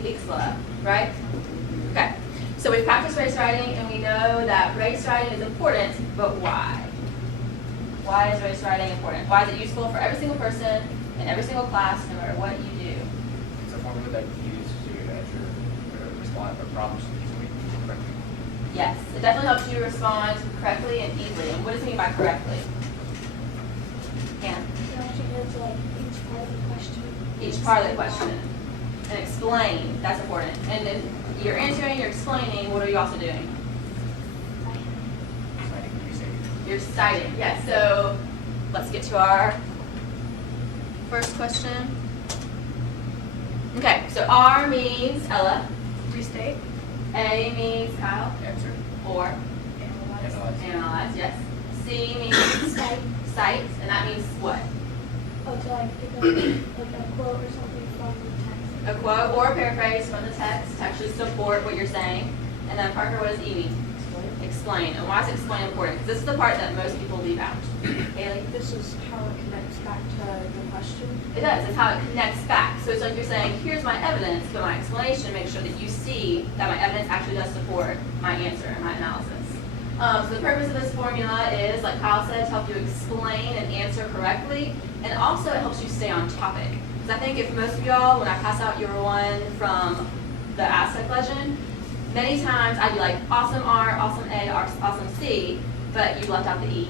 Ixla, right? Okay, so we practiced race writing and we know that race writing is important, but why? Why is race writing important? Why is it useful for every single person in every single class, no matter what you do? It's a formula that you use to answer or respond to problems easily, correctly. Yes, it definitely helps you respond correctly and easily. And what does it mean by correctly? Yeah. You have to answer like each part of the question. Each part of the question. And explain, that's important. And then you're answering, you're explaining, what are you also doing? Citing, restating. You're citing, yes. So let's get to our first question. Okay, so R means Ella. Restate. A means Kyle. Answer. Or Analyze. analyze, yes. C means Cite. cite, and that means what? Oh, to like pick up like a quote or something from the text. A quote or a paraphrase from the text to actually support what you're saying. And then Parker, what does E mean? Explain. And why is explain important? Because this is the part that most people leave out. Haley? This is how it connects back to the question. It does. It's how it connects back. So it's like you're saying, here's my evidence, but my explanation makes sure that you see that my evidence actually does support my answer and my analysis. So the purpose of this formula is, like Kyle said, to help you explain and answer correctly, and also it helps you stay on topic. Because I think if most of y'all, when I pass out your one from the Aztec legend, many times I'd be like, awesome R, awesome A, awesome C, but you left out the E.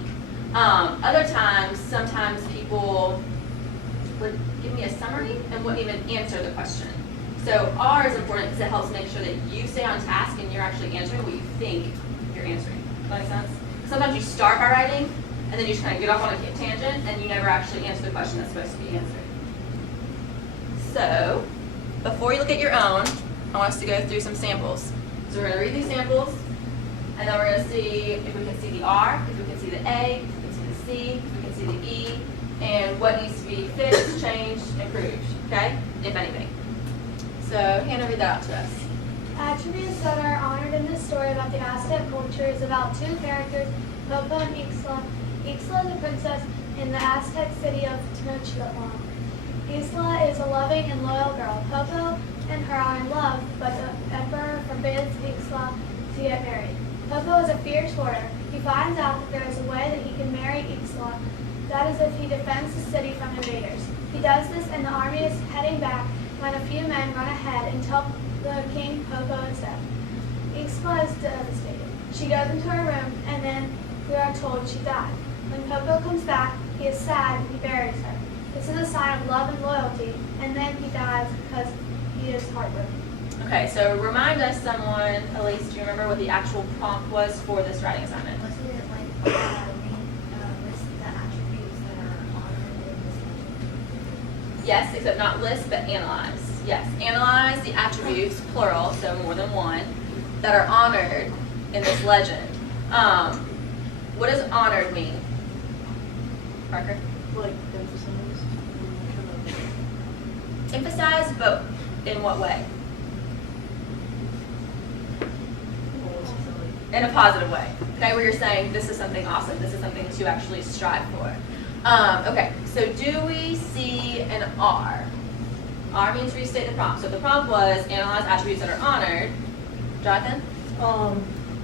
Other times, sometimes people would give me a summary and wouldn't even answer the question. So R is important because it helps make sure that you stay on task and you're actually answering what you think you're answering. Does that make sense? Sometimes you start by writing and then you just kind of get off on a tangent and you never actually answer the question that's supposed to be answered. So, before you look at your own, I want us to go through some samples. So we're going to read these samples, and then we're going to see if we can see the R, if we can see the A, if we can see the C, if we can see the E, and what needs to be fixed, changed, improved, okay? If anything. So Hannah, read that out to us. Attributes that are honored in this story about the Aztec culture is about two characters, Popo and Ixla. Ixla is a princess in the Aztec city of Tenochtitlan. Ixla is a loving and loyal girl. Popo and her are in love, but the emperor forbids Ixla to get married. Popo is a fierce warrior. He finds out that there is a way that he can marry Ixla. That is if he defends the city from invaders. He does this and the army is heading back when a few men run ahead and tell the king Popo instead. Ixla is devastated. She goes into her room and then we are told she died. When Popo comes back, he is sad and he buries her. This is a sign of love and loyalty, and then he dies because he is heartbroken. Okay, so remind us, someone, Elise, do you remember what the actual prompt was for this writing assignment? Wasn't it like list the attributes that are honored in this legend? Yes, except not list, but analyze. Yes, analyze the attributes, plural, so more than one, that are honored in this legend. What does honored mean? Parker? Like emphasize. Emphasize, but in what way? In a positive way. Okay, where you're saying this is something awesome, this is something to actually strive for. Okay, so do we see an R? R means restate the prompt. So the prompt was analyze attributes that are honored. Jonathan?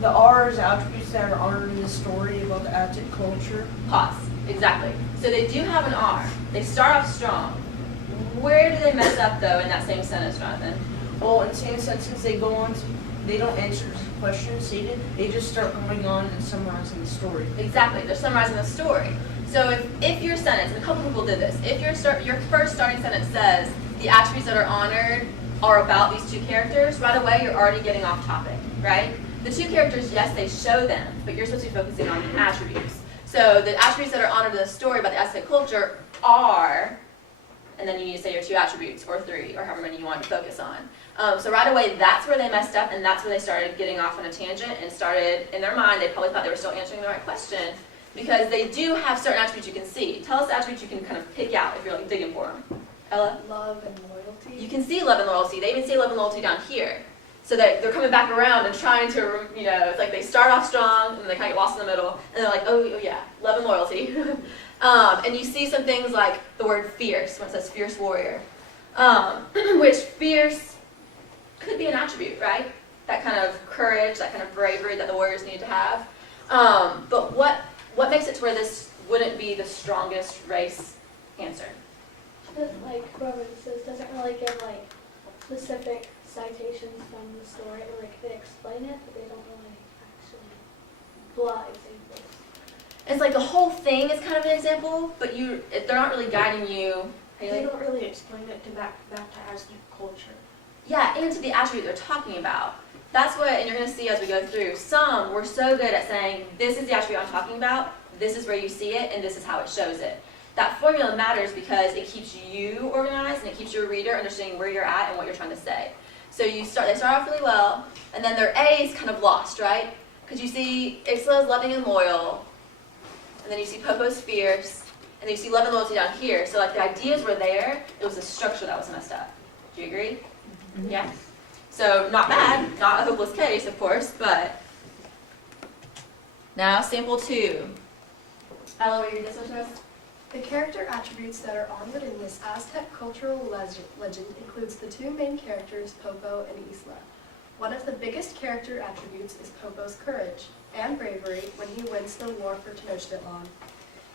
The R is attributes that are honored in the story about the Aztec culture. Pause. Exactly. So they do have an R. They start off strong. Where do they mess up though in that same sentence, Jonathan? Well, in the same sentence, they go on to, they don't answer the question stated, they just start going on and summarizing the story. Exactly. They're summarizing the story. So if your sentence, and a couple people did this, if your first starting sentence says the attributes that are honored are about these two characters, right away you're already getting off topic, right? The two characters, yes, they show them, but you're supposed to be focusing on the attributes. So the attributes that are honored in the story about the Aztec culture are, and then you need to say your two attributes, or three, or however many you want to focus on. So right away, that's where they messed up, and that's where they started getting off on a tangent and started, in their mind, they probably thought they were still answering the right question, because they do have certain attributes you can see. Tell us the attributes you can kind of pick out if you're like digging for them. Ella? Love and loyalty. You can see love and loyalty. They even say love and loyalty down here. So that they're coming back around and trying to, it's like they start off strong, and they kind of get lost in the middle, and they're like, oh yeah, love and loyalty. And you see some things like the word fierce, when it says fierce warrior. Which fierce attribute, right? That kind of courage, that kind of bravery that the warriors need to have. But what makes it to where this wouldn't be the strongest race answer? Just like references doesn't really give like specific citations from the story. Like they explain it, but they don't really actually blah examples. It's like the whole thing is kind of an example, but they're not really guiding you. They don't really explain it to back to Aztec culture. Yeah, and to the attribute they're talking about. That's what, and you're going to see as we go through, some were so good at saying, this is the attribute I'm talking about, this is where you see it, and this is how it shows it. That formula matters because it keeps you organized and it keeps your reader understanding where you're at and what you're trying to say. So they start off really well, and then their A is kind of lost, right? Because you see Ixtla is loving and loyal, and then you see Popo's fierce, and then you see love and loyalty down here. So like the ideas were there, it was the structure that was messed up. Do you agree? Mm-hmm. Yeah? So not bad, not a hopeless case, of course, but now sample 2. Ella, will you read this one to us? The character attributes that are honored in this Aztec cultural legend includes the two main characters, Popo and Ixtla. One of the biggest character attributes is Popo's courage and bravery when he wins the war for Tenochtitlan.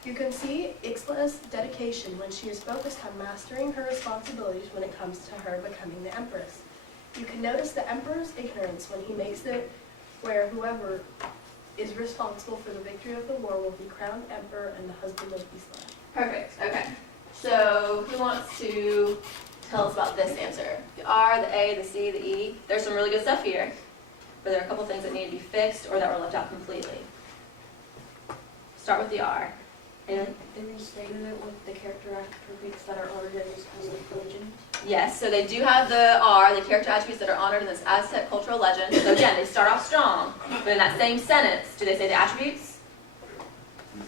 You can see Ixtla's dedication when she is focused on mastering her responsibilities when it comes to her becoming the empress. You can notice the emperor's ignorance when he makes it where whoever is responsible for the victory of the war will be crowned emperor and the husband of Ixtla. Perfect, okay. So who wants to tell us about this answer? The R, the A, the C, the E. There's some really good stuff here, but there are a couple things that need to be fixed or that were left out completely. Start with the R. Haley? They restated it with the character attributes that are honored in this Aztec legend. Yes, so they do have the R, the character attributes that are honored in this Aztec cultural legend. So again, they start off strong, but in that same sentence, do they say the attributes?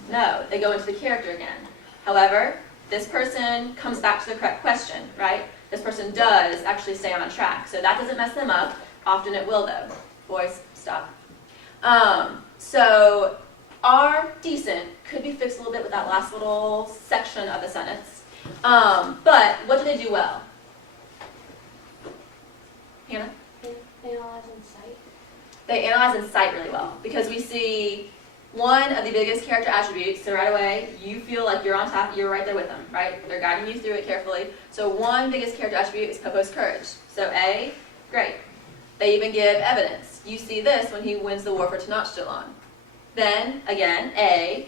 No, they go into the character again. However, this person comes back to the correct question, right? This person does actually stay on track, so that doesn't mess them up. Often it will, though. Boys, stop. So R, decent, could be fixed a little bit with that last little section of the sentence. But what do they do well? Hannah? Analyze and cite. They analyze and cite really well because we see one of the biggest character attributes, so right away you feel like you're on top, you're right there with them, right? They're guiding you through it carefully. So one biggest character attribute is Popo's courage. So A, great. They even give evidence. You see this when he wins the war for Tenochtitlan. Then, again, A,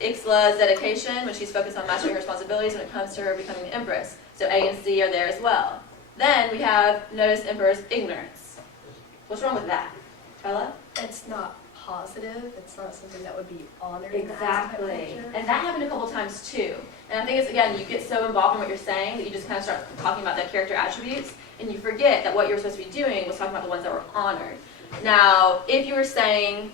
Ixtla's dedication when she's focused on mastering her responsibilities when it comes to her becoming the empress. So A and C are there as well. Then we have notice emperor's ignorance. What's wrong with that? Ella? It's not positive. It's not something that would be honored in the Aztec Exactly. culture. And that happened a couple times too. And I think it's, again, you get so involved in what you're saying that you just kind of start talking about the character attributes and you forget that what you were supposed to be doing was talking about the ones that were honored. Now, if you were saying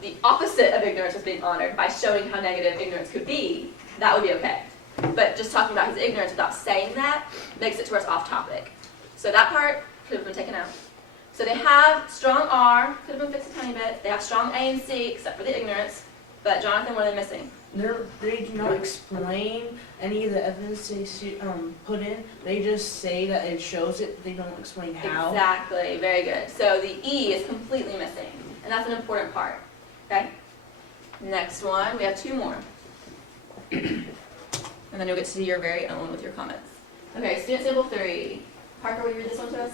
the opposite of ignorance was being honored by showing how negative ignorance could be, that would be okay. But just talking about his ignorance without saying that makes it to where it's off topic. So that part could have been taken out. So they have strong R, could have been fixed a tiny bit. They have strong A and C, except for the ignorance. But Jonathan, what are they missing? They do not explain any of the evidence they put in. They just say that it shows it, but they don't explain how. Exactly, very good. So the E is completely missing, and that's an important part. Okay? Next one, we have 2 more. And then you'll get to your very own with your comments. Okay, student sample 3. Parker, will you read this one to us?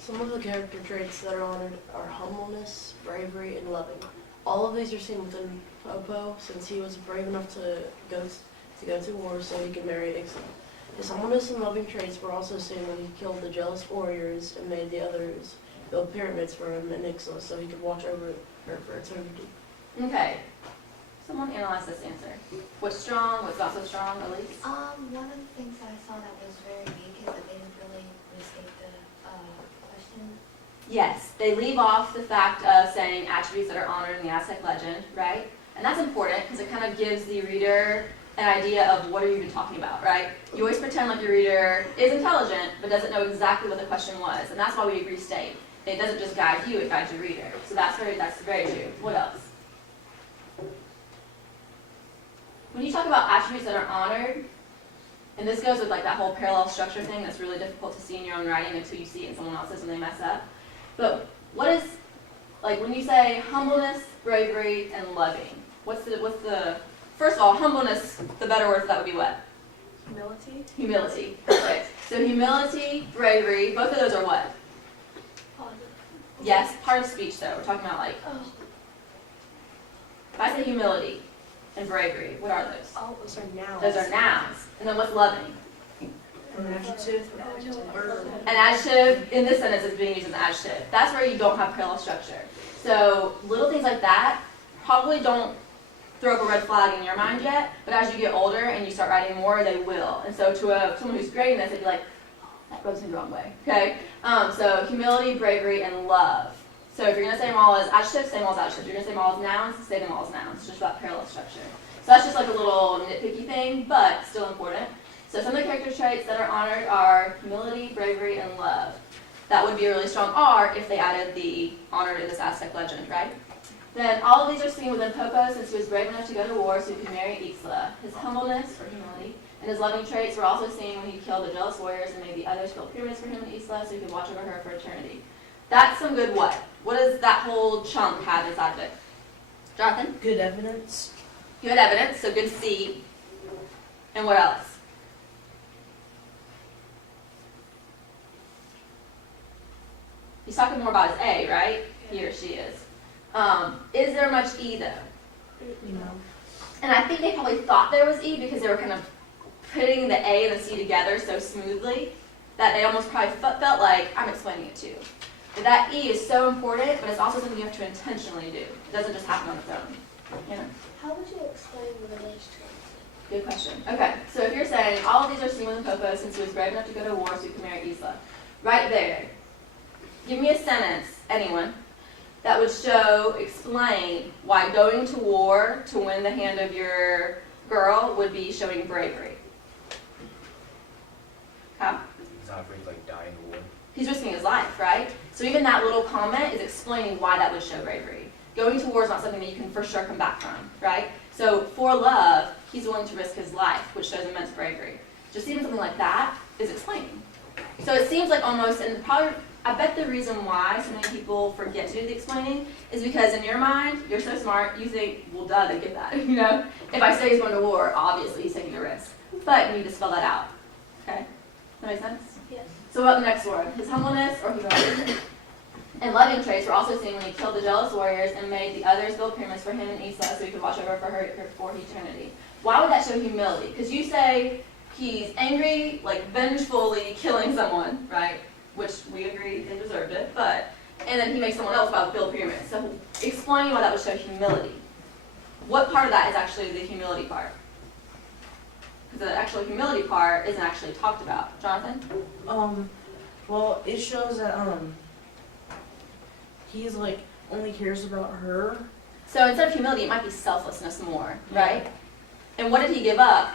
Some of the character traits that are honored are humbleness, bravery, and loving. All of these are seen within Popo, since he was brave enough to go to war so he could marry Ixtla. His humbleness and loving traits were also seen when he killed the jealous warriors and made the others build pyramids for him in Ixtla so he could watch over her for eternity. Okay. Someone analyze this answer. What's strong, what's not so strong, Elise? One of the things that I saw that was very weak is that they didn't really restate the question. Yes, they leave off the fact of saying attributes that are honored in the Aztec legend, right? And that's important because it kind of gives the reader an idea of what are you even talking about, right? You always pretend like your reader is intelligent but doesn't know exactly what the question was, and that's why we restate. It doesn't just guide you, it guides your reader. So that's very true. What else? When you talk about attributes that are honored, And this goes with like that whole parallel structure thing that's really difficult to see in your own writing until you see it in someone else's and they mess up. But what is, like when you say humbleness, bravery, and loving, what's the, first of all, humbleness, the better word for that would be what? Humility. Humility. Perfect. So humility, bravery, both of those are what? Yes, part of speech though. We're talking about like, if I say humility and bravery, what are those? All those are nouns. Those are nouns. And then what's loving? An adjective. An adjective, in this sentence, is being used as an adjective. That's where you don't have parallel structure. So little things like that probably don't throw up a red flag in your mind yet, but as you get older and you start writing more, they will. And so to someone who's grading this, they'd be like, that rubs me the wrong way, okay? So humility, bravery, and love. So if you're going to say them all as adjectives, say them all as adjectives. If you're going to say them all as nouns, say them all as nouns. It's just about parallel structure. So that's just like a little nitpicky thing, but still important. So some of the character traits that are honored are humility, bravery, and love. That would be a really strong R if they added the honored in this Aztec legend, right? Then all of these are seen within Popo since he was brave enough to go to war so he could marry Ixtla. His humbleness, or humility, and his loving traits were also seen when he killed the jealous warriors and made the others build pyramids for him in Ixtla so he could watch over her for eternity. That's some good what? What does that whole chunk have inside of it? Jonathan? Good evidence. Good evidence, so good C. And what else? He's talking more about his A, right? He or she is. Is there much E though? You know. And I think they probably thought there was E because they were kind of putting the A and the C together so smoothly that they almost probably felt like I'm explaining it to you. But that E is so important, but it's also something you have to intentionally do. It doesn't just happen on its own. You know? How would you explain the village traits? Good question. Okay, so if you're saying all of these are seen within Popo since he was brave enough to go to war so he could marry Ixtla, right there, give me a sentence, anyone, that would explain why going to war to win the hand of your girl would be showing bravery. How? He's not afraid to like die in the war. He's risking his life, right? So even that little comment is explaining why that would show bravery. Going to war is not something that you can for sure come back from, right? So for love, he's willing to risk his life, which shows immense bravery. Just even something like that is explaining. So it seems like almost, and probably, I bet the reason why so many people forget to do the explaining is because in your mind, you're so smart, you think, well, duh, they get that, you know? If I say he's going to war, obviously he's taking a risk. But you need to spell that out, okay? Does that make sense? Yes. So what the next word? His humbleness or humility? And loving traits were also seen when he killed the jealous warriors and made the others build pyramids for him in Ixtla so he could watch over her for eternity. Why would that show humility? Because you say he's angry, like vengefully killing someone, right? Which we agree they deserved it, but, and then he makes someone else about to build pyramids. So explain why that would show humility. What part of that is actually the humility part? Because the actual humility part isn't actually talked about. Jonathan? Well, it shows that, he's like, only cares about her. So instead of humility, it might be selflessness more, right? And what did he give up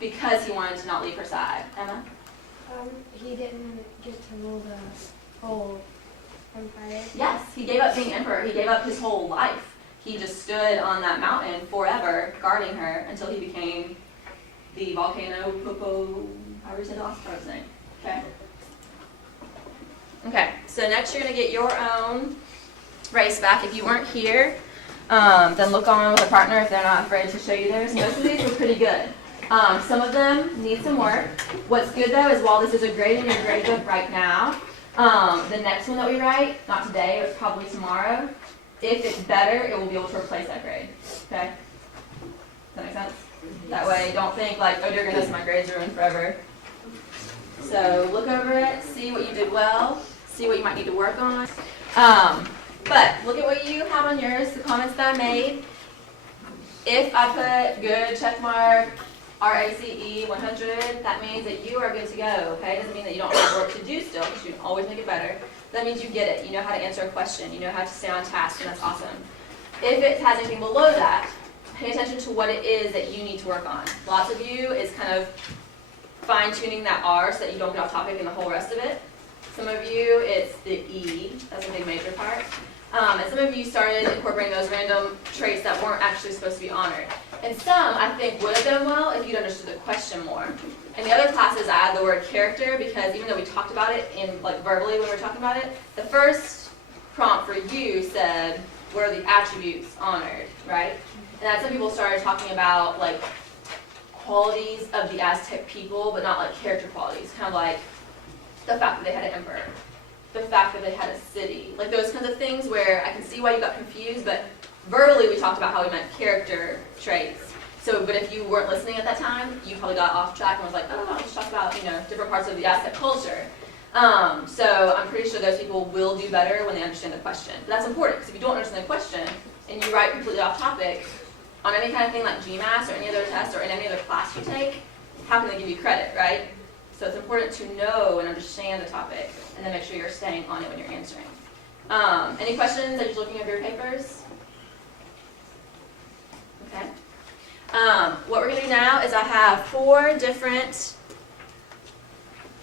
because he wanted to not leave her side? Emma? He didn't get to rule the whole empire. Yes, he gave up being emperor. He gave up his whole life. He just stood on that mountain forever, guarding her until he became the volcano Popo, however you say the last part's name. Okay? Okay, so next you're going to get your own race back. If you weren't here, then look on with a partner if they're not afraid to show you theirs. Most of these were pretty good. Some of them need some work. What's good though is while this is a grade in your grade book right now, the next one that we write, not today, but probably tomorrow, if it's better, it will be able to replace that grade. Okay? Does that make sense? That way, don't think like, oh dear goodness, my grade's ruined forever. So look over it, see what you did well, see what you might need to work on. But look at what you have on yours, the comments that I made. If I put good, check mark, RACE 100, that means that you are good to go, okay? It doesn't mean that you don't have work to do still, because you can always make it better. That means you get it. You know how to answer a question. You know how to stay on task, and that's awesome. If it has anything below that, pay attention to what it is that you need to work on. Lots of you is kind of fine-tuning that R so that you don't get off topic in the whole rest of it. Some of you, it's the E. That's a big major part. And some of you started incorporating those random traits that weren't actually supposed to be honored. And some, I think, would have done well if you'd understood the question more. In the other classes, I add the word character because even though we talked about it in like verbally when we were talking about it, the first prompt for you said, what are the attributes honored, right? And then some people started talking about like qualities of the Aztec people, but not like character qualities, kind of like the fact that they had an emperor, the fact that they had a city, like those kinds of things where I can see why you got confused, but verbally we talked about how we meant character traits. So, but if you weren't listening at that time, you probably got off track and was like, oh, let's talk about, different parts of the Aztec culture. So I'm pretty sure those people will do better when they understand the question. But that's important, because if you don't understand the question and you write completely off topic on any kind of thing like GMAS or any other test or in any other class you take, how can they give you credit, right? So it's important to know and understand the topic and then make sure you're staying on it when you're answering. Any questions as you're looking over your papers? Okay. What we're going to do now is I have 4 different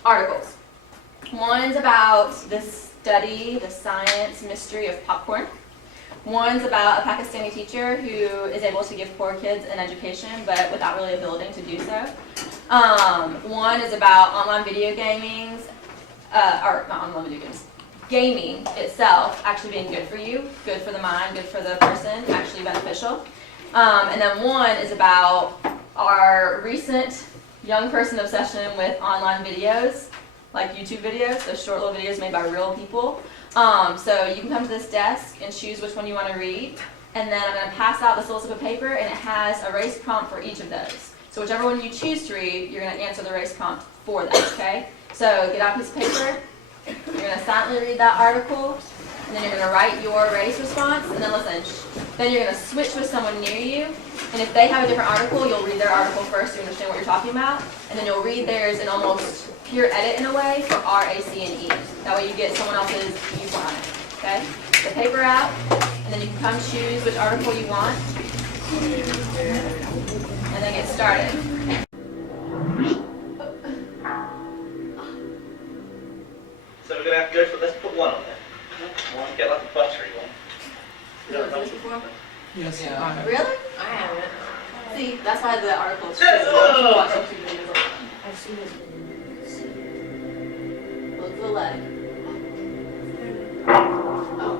articles. One's about the study, the science mystery of popcorn. One's about a Pakistani teacher who is able to give poor kids an education, but without really a building to do so. One is about online video gaming, or not online video games, gaming itself actually being good for you, good for the mind, good for the person, actually beneficial. And then one is about our recent young person obsession with online videos, like YouTube videos, those short little videos made by real people. So you can come to this desk and choose which one you want to read. And then I'm going to pass out this little slip of paper, and it has a race prompt for each of those. So whichever one you choose to read, you're going to answer the race prompt for that, okay? So get out a piece of paper. You're going to silently read that article. And then you're going to write your race response, and then listen. Then you're going to switch with someone near you, and if they have a different article, you'll read their article first to understand what you're talking about, and then you'll read theirs in almost pure edit in a way for R, A, C, and E. That way you get someone else's viewpoint on it, okay? The paper out, and then you can come choose which article you want, and then get started. So we're going to have to go for, let's put one on there. One, get like a buttery one. You ever done this before? Yes. Really? I haven't. See, that's why the article is watch YouTube videos all the time. I've seen those videos. Look for the leg. Oh,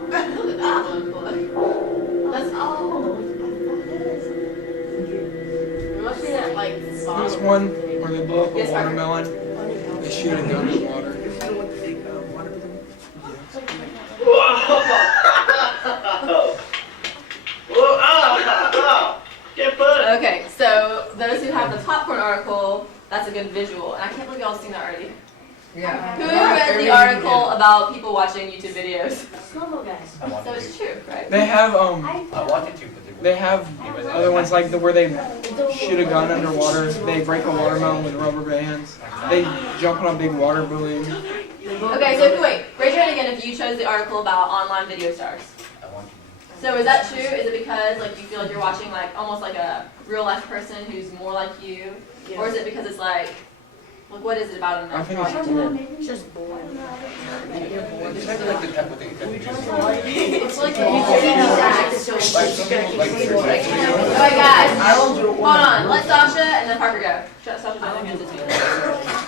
look at that one boy. That's It must be that like There's bomb. one where they blow up a Yes, sir. watermelon, they shoot a gun in the water. Get put. Okay, so those who have the popcorn article, that's a good visual. And I can't believe y'all seen that already. Yeah. Who read the article about people watching YouTube videos? Snowball guys. I wanted So it's to. true, right? They have I wanted to, but they have other ones like where they shoot a gun underwater, they break a watermelon with rubber bands, they jump on a big water balloon. Okay, so wait, raise your hand again if you chose the article about online video stars. I wanted to. So is that true? Is it because like you feel like you're watching like almost like a real life person who's more like you? Or is it because it's like what is it about in I that think it's project? It's just boring. It's kind of like the type of thing that you do. It's like Like some people like to Alright guys, hold on, let Sasha and then Parker go. Sasha's the only one who gets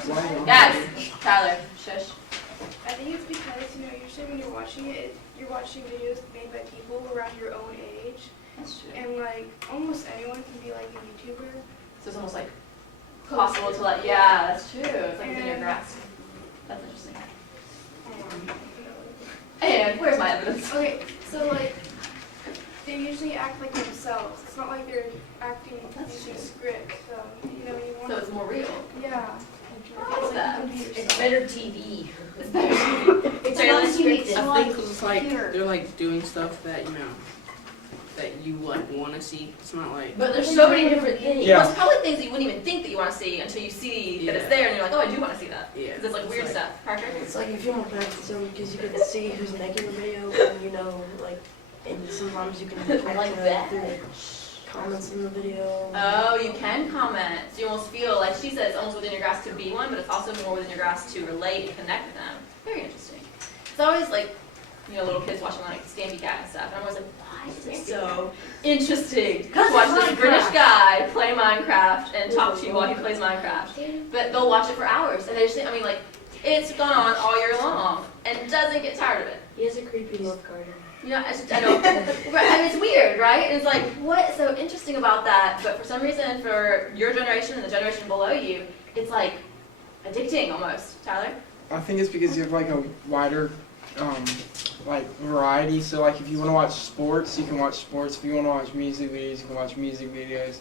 it. Guys, Tyler, shush. I think it's because, usually when you're watching it, you're watching videos made by people around your own age. That's true. And, almost anyone can be, a YouTuber. So it's almost like possible to let, yeah, that's true. It's like within your grasp. That's interesting. And where's my evidence? Okay, so, they usually act like themselves. It's not like they're acting using a script, so, you want So it's more real. Yeah. What's that? It's better TV. It's better. It's Really? not scripted. I think it's like they're doing stuff that that you want to see. It's not like But there's so many different things. Yeah. Well, it's probably things that you wouldn't even think that you want to see until you see that it's Yeah. there and you're like, oh, I do want to see that. yeah. Because it's like weird stuff. Parker? It's like you feel more connected to them because you can see who's making the video and and sometimes you can I like that. through comments in the video. Oh, you can comment. So you almost feel like she says, almost within your grasp to be one, but it's also more within your grasp to relate and connect with them. Very interesting. It's always like, little kids watching like Stampy Cat and stuff, and I'm always like, why It's so interesting to watch this British guy play Minecraft and talk to you while he plays Minecraft. But they'll watch it for hours, and they just, I mean, like, it's gone on all year long, and doesn't get tired of it. He has a creepy love garden. You know, I don't, right, and it's weird, right? And it's like, what's so interesting about that? But for some reason, for your generation and the generation below you, it's like addicting almost. Tyler? I think it's because you have like a wider like variety. So like if you want to watch sports, you can watch sports. If you want to watch music videos, you can watch music videos.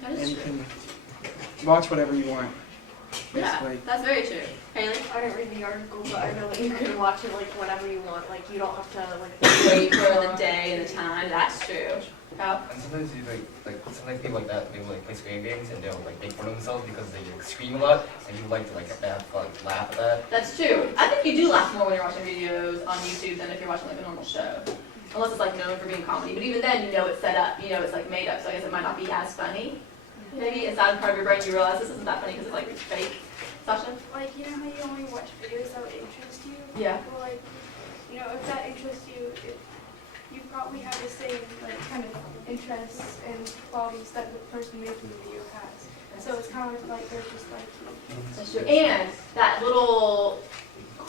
That And is you true. can watch whatever you want. Yeah, Basically. that's very true. Haley? I didn't read the article, but I know that you can watch it like whenever you want. Like you don't have to like Wait for the day and the time. That's true. Kyle? And sometimes you sometimes people like that, they will like play scream games and they'll like make fun of themselves because they like, scream a lot and you like to like have fun, laugh at that. That's true. I think you do laugh more when you're watching videos on YouTube than if you're watching like a normal show. Unless it's like known for being comedy. But even then, you know it's set up. You know it's like made up. So I guess it might not be as funny. Maybe inside part of your brain you realize this isn't that funny because it's like fake. Sasha? Like, you know how you only watch videos that would interest you? Yeah. Well, like, you know, if that interests you, you probably have the same, like, kind of interests and qualities that the person making the video has. So it's kind of like they're just like you. That's true. And that little,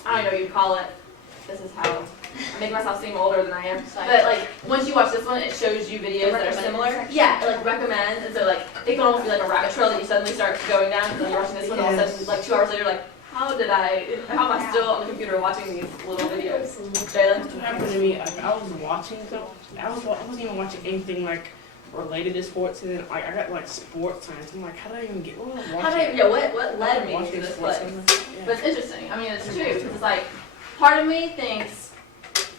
I don't know what you'd call it. This is how I make myself seem older than I am. But like, once you watch this one, it shows you videos that are similar. Yeah, it like recommends, and so like, it can almost be like a rabbit trail that you suddenly start going down, and then you're watching this one, and all of a sudden, like 2 hours later, like, how am I still on the computer watching these little videos? Jalen? What happened to me, like, I was watching stuff, I wasn't even watching anything, like, related to sports, and then, like, I got, like, sports science. I'm like, how did I even get, what was I watching? What led me to this place? But it's interesting. I mean, it's true, because it's like, part of me thinks,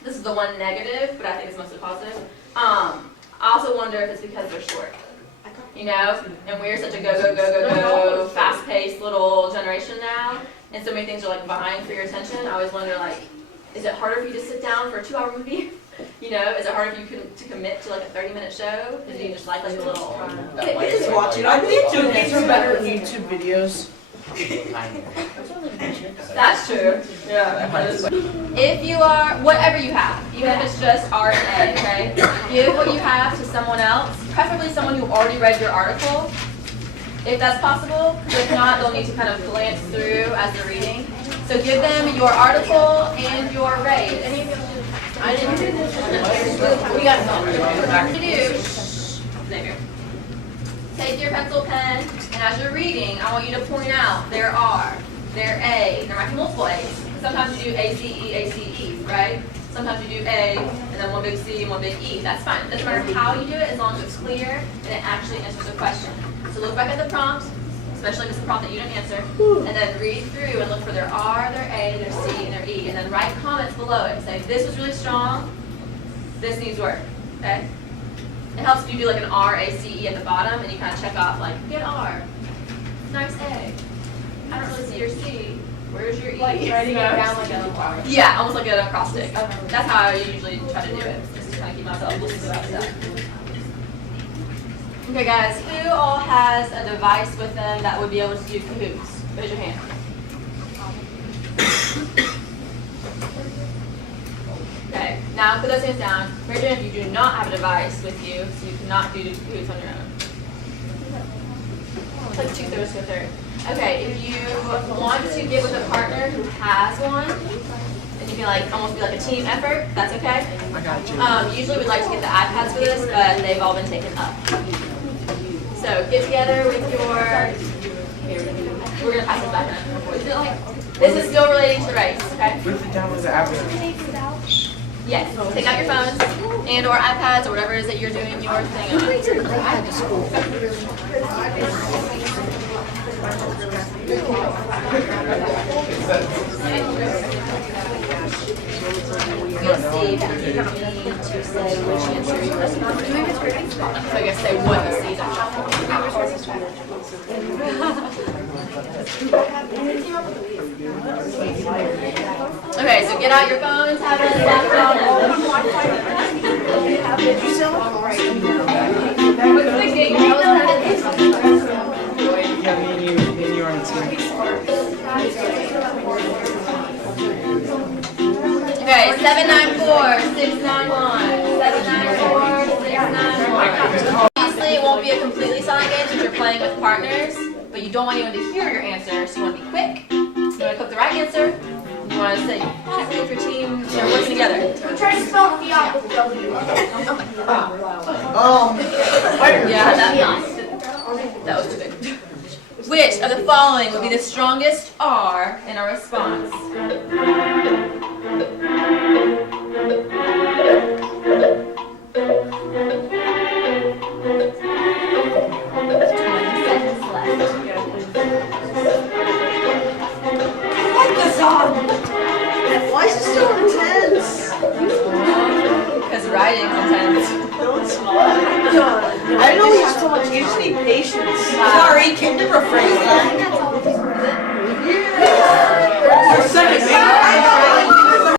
this is the one negative, but I think it's mostly positive. I also wonder if it's because they're short. You know, and we're such a go, fast-paced little generation now, and so many things are like vying for your attention. I always wonder, like, is it harder for you to sit down for a 2-hour movie? You know, is it harder for you to commit to like a 30-minute show? Because you just like a little. Just watch it. I think YouTube better YouTube videos. That's true. Yeah. If you are, whatever you have, even if it's just R and A, okay? Give what you have to someone else, preferably someone who already read your article, if that's possible. If not, they'll need to kind of glance through as they're reading. So give them your article and your grade. I didn't do this. We got some. To do. Xavier. Take your pencil pen, and as you're reading, I want you to point out there A, there might be multiple A's. Sometimes you do ACE, right? Sometimes you do A, and then one big C and one big E. That's fine. It doesn't matter how you do it, as long as it's clear and it actually answers the question. So look back at the prompt, especially if it's a prompt that you didn't answer, and then read through and look for their R, their A, their C, and their E, and then write comments below it. Say, this was really strong, this needs work, okay? It helps if you do like an R, A, C, E at the bottom, and you kind of check off like, good R, nice A. I don't really see your C. Where's your E? Like writing it down like a Yeah, almost like an acrostic. That's how I usually try to do it, just to kind of keep myself listening about stuff. Okay, guys, who all has a device with them that would be able to do Kahoots? Raise your hand. Okay, now put those hands down. Raise your hand if you do not have a device with you, so you cannot do Kahoots on your own. It's like 2/3 to a third. Okay, if you want to get with a partner who has one, and you can like almost be like a team effort, that's okay. I got you. Usually we'd like to get the iPads for this, but they've all been taken up. So get together with your, we're going to pass it back on. This is still relating to the race, okay? We have to download the app. Yes, take out your phones and or iPads or whatever it is that you're doing your thing on. You'll see that you need to say which answer you respond to. So I guess say what you see that. Okay, so get out your phones, tablets, laptops. Did you sell it? Yeah, me and you are on the team. Okay, Okay, 794, 691, 794, 691. Obviously, it won't be a completely silent game since you're playing with partners, but you don't want anyone to hear your answer, so you want to be quick. You want to click the right answer. You want to say quietly if your team are working together. I'm trying to spell fiat with W. Yeah, that was too big. Which of the following would be the strongest R in our response?